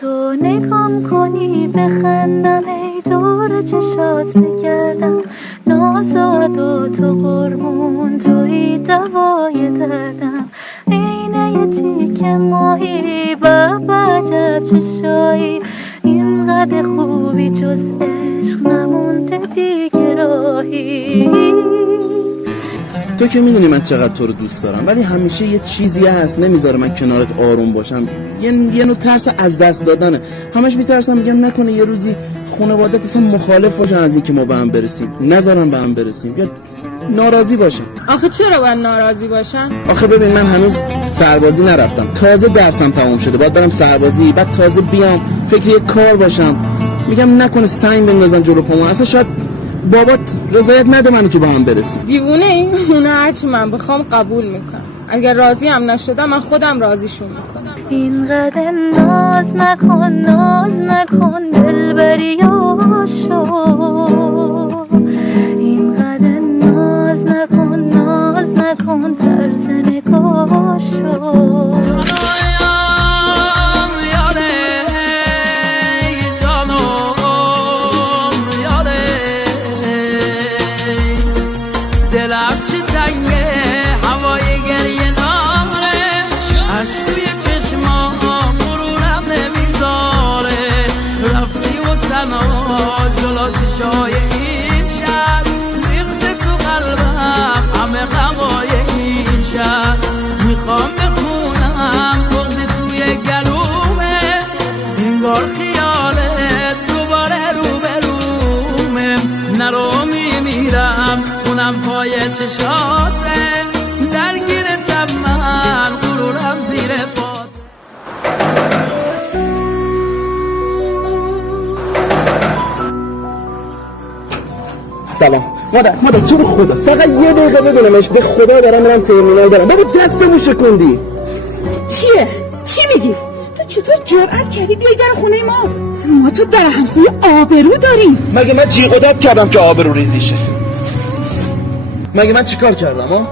تو نگام کنی بخندم ای دور چشات بگردم نازاد و تو قربون توی دوای دردم اینه یه تیک ماهی بابا عجب چشایی اینقدر خوبی جز عشق نمونده دیگه راهی. تو که میدونی من چقدر تو رو دوست دارم ولی همیشه یه چیزی هست نمیذاره من کنارت آروم باشم. یه نوع ترس از دست دادنه. همش میترسم میگم نکنه یه روزی خانواده‌ت اصلا مخالف باشن از اینکه ما به هم برسیم، نذارن به هم برسیم یا ناراضی باشن. آخه چرا باید ناراضی باشن؟ آخه ببین من هنوز سربازی نرفتم، تازه درسم تموم شده، باید برم سربازی، بعد تازه بیام فکر یه کار باشم. میگم نکنه سنگ بندازن جلو پامون، اصلا شاید بابات رضایت نده منو تو با هم برسیم. دیوونه این؟ اون هرچی من بخوام قبول میکنم. اگر راضی هم نشدم من خودم راضیشون میکنم. اینقدر ناز نکن دلبریا شو، اینقدر ناز نکن طرز نگاه شو. چشای این شهر ریخته تو قلبم همه غمای این شهر میخوام بخونم بغض توی گلومه انگار خیالت دوباره روبرومه نرو میمیرم خونم پای چشاته درگیرتم من غرورم زیر پات. سلام مادر تو رو خدا فقط یه دقیقه ببینمش، به خدا دارم میرم ترمینال دارم. بابا دستمو شکوندی. چیه؟ چی میگی؟ تو چطور جرأت کردی بیای در خونه ما تو در همسایه آبرو داریم. مگه من جیغ و داد کردم که آبرو ریزیشه؟ مگه من چیکار کردم ها؟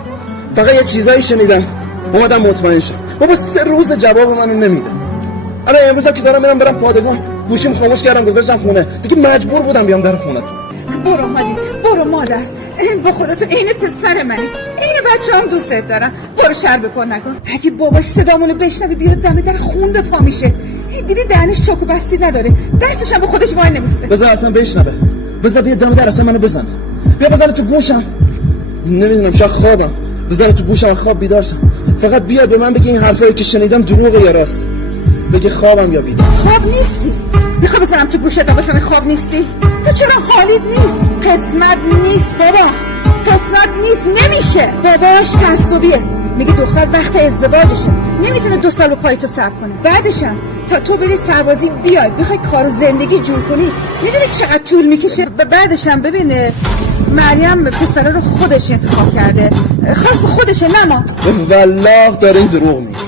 فقط یه چیزایی شنیدم اومدم مطمئن شدم. بابا 3 روز جواب منو نمیده. الان امروز که دارم برم پادگان گوشیم خاموش کردم گذاشتم خونه دیگه، مجبور بودم بیام در خونه تو. برو مادی برو مادر، با خدا تو عین پسر منی، عین بچه هم دوستت دارم. برو شر بکن نکن. اگه باباش صدامونو بشنوه بیاد دم در خون به پا میشه. دیدی دهنش چاک و بستی نداره، دستش هم به خودش وای نمیسته. بذار اصلا بشنوه، بذار بیاد دم در اصلا منو بزنه، بیا بزنه تو گوشم. نمیدونم شاید خوابم، بزنه تو گوشم خواب بیدار شم. فقط بیاد به من بگه این حرفایی که شنیدم دروغه یا راست، بگه خوابم یا بیدار. خواب نیستی؟ میخوای بزنم تو گوشت تا بفهمی خواب نیستی؟ تو چرا حالیت نیست؟ قسمت نیست بابا، قسمت نیست، نمیشه. باباش تعصبیه، میگه دختر وقت ازدواجشه، نمیتونه 2 سال به پای تو صبر کنه. بعدشم تا تو بری سربازی بیای بخوای کار زندگی جور کنی میدونی چقدر طول میکشه. بعدشم ببینه مریم پسره رو خودش انتخاب کرده، خاص خودشه نه ما. والله داره این دروغ میگه.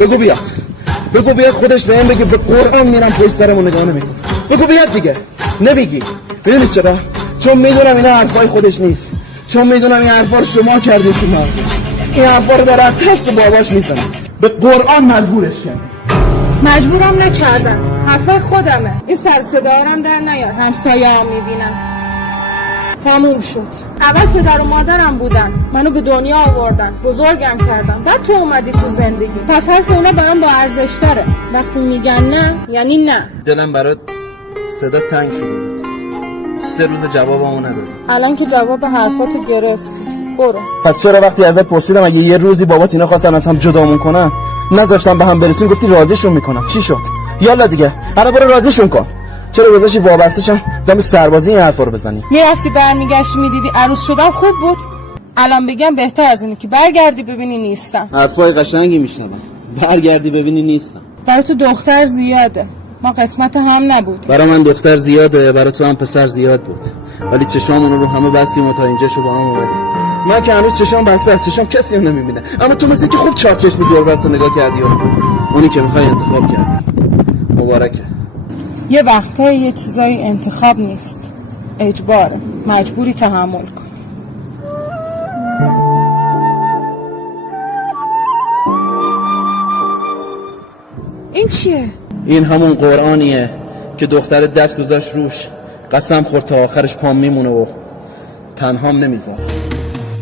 بگو بیاد خودش بهم بگه، به قرآن میرم پشت سرمون نگاه نمیکنه. بگو بیاد دیگه. نمیگی میدونی چرا؟ چون میدونم اینا حرفای خودش نیست، چون میدونم این حرفا رو شما کردی تو مغزش. این حرفا رو داره ترس باباش میزنه. به قرآن مجبورش کردم. مجبورم نکردم، حرفای خودمه. این سر صدارم در نیار، همسایه هم میبینم. تموم شد. اول پدر و مادرم بودن، منو به دنیا آوردن، بزرگم کردن، بعد تو اومدی تو زندگی. پس حرف اونا برام با ارزش تره. وقتی میگن نه یعنی نه. دلم برات صدا تنگ شده بود، 3 روز جوابمو ندادی. الان که جواب حرفاتو گرفت برو. پس چرا وقتی ازت پرسیدم اگه یه روزی بابات اینا خواستن از هم جدامون کنن نذاشتن به هم برسیم گفتی راضیشون میکنم؟ چی شد؟ یالا دیگه حالا برو راضیشون کن. چرا گذاشتی وابسته‌شم دم سربازی این حرفا رو بزنی؟ میرفتی برمیگشتی میدیدی عروس شدم خوب بود. الان بگم بهتر از اینه که برگردی ببینی نیستم. حرفای قشنگی میشنوم، برگردی ببینی نیستم. برای تو دختر زیاده، ما قسمت هم نبود. برای من دختر زیاده، برای تو هم پسر زیاد بود، ولی چشامون رو همه بستیم و تا اینجا شو با هم اومدیم. من که هنوز چشام بسته است، چشام کسی هم نمیبینه، اما تو مثل که خوب چهار چشمی دور بر تو نگاه کردی و اونی که میخوای انتخاب کردی. مبارکه. یه وقتایی یه چیزایی انتخاب نیست، اجباره، مجبوری تحمل کن. این چیه؟ این همون قرآنیه که دختر دست گذاشت روش، قسم خورد تا آخرش پام میمونه و تنهام نمیذاره.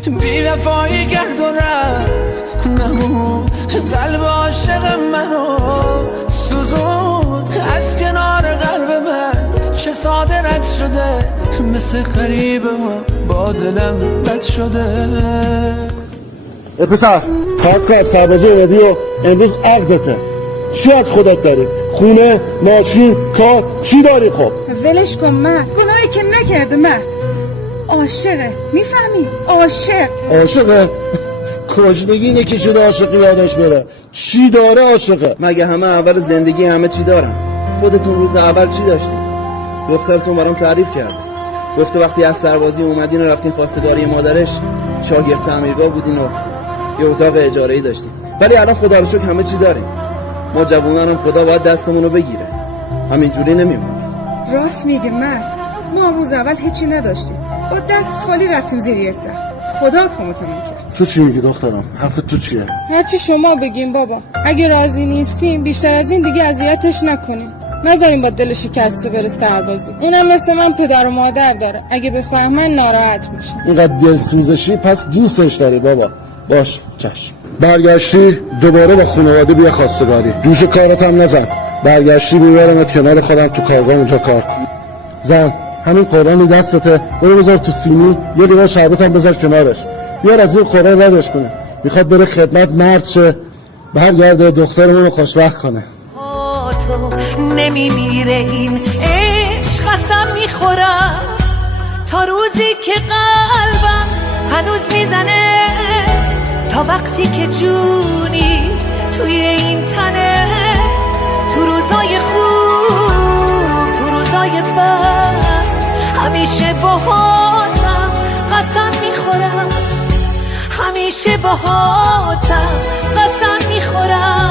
بی وفایی کرد و رفت، نمون قلب عاشق منو سوزون از کنار قلب من، چه ساده رد شده مثل غریبه با دلم بد شده. پسر کارت که از سربازی اومدی و امروز عقدته، چی از خودت داری؟ خونه، ماشین، کار، چی داری؟ خب ولش کن مرد، گناهی که نکرده مرد. عاشقه، میفهمی؟ عاشقه کشنگی اینه که شده عاشقی یادش بره. چی داره عاشقه؟ مگه همه اول زندگی همه چی دارن؟ خودتون روز اول چی داشتین؟ دخترتون برام تعریف کرد، گفته وقتی از سربازی اومدین و رفتین خواستگاری مادرش شاگرد تعمیرگاه بودین و یه اتاق اجاره‌ای داشتین، ولی الان خدا رو شکر همه چی داریم. ما جوونانم خدا باید دستمون رو بگیره، همینجوری نمیمونه. راست میگه مرد، ما روز اول هیچی نداشتیم، با دست خالی رفتیم زیر یه سر. خدا کمکمون کرد. تو چی میگی دخترم؟ حرف تو چیه؟ هرچی شما بگیم بابا، اگه راضی نیستیم بیشتر از این دیگه اذیتش نکنیم، نذاریم با دل شکسته بره سربازی. اونم مثل من پدر و مادر داره، اگه بفهمن ناراحت میشن. اینقدر دلسوزشی پس دوستش داری بابا. باش چشم. برگشتی دوباره با خانواده بیا خواستگاری، جوش کارت هم نزن. برگشتی میبرمت کنار خودم تو کارگاه اونجا کار کن. زن همین قرآنی دستته، برو بذار تو سینی، یه لیوان شربت هم بذار کنارش، بیار از این قرآن ردش کنه. میخواد بره خدمت مرد شه، برگرده دخترمون رو خوشبخت کنه. تو نمیمیره این عشق، قسم میخورم تا روزی که قلبم هنوز میزنه، تا وقتی که جونی توی این تنه، تو روزای خوب تو روزای بد، همیشه باهاتم قسم میخورم، همیشه باهاتم قسم میخورم.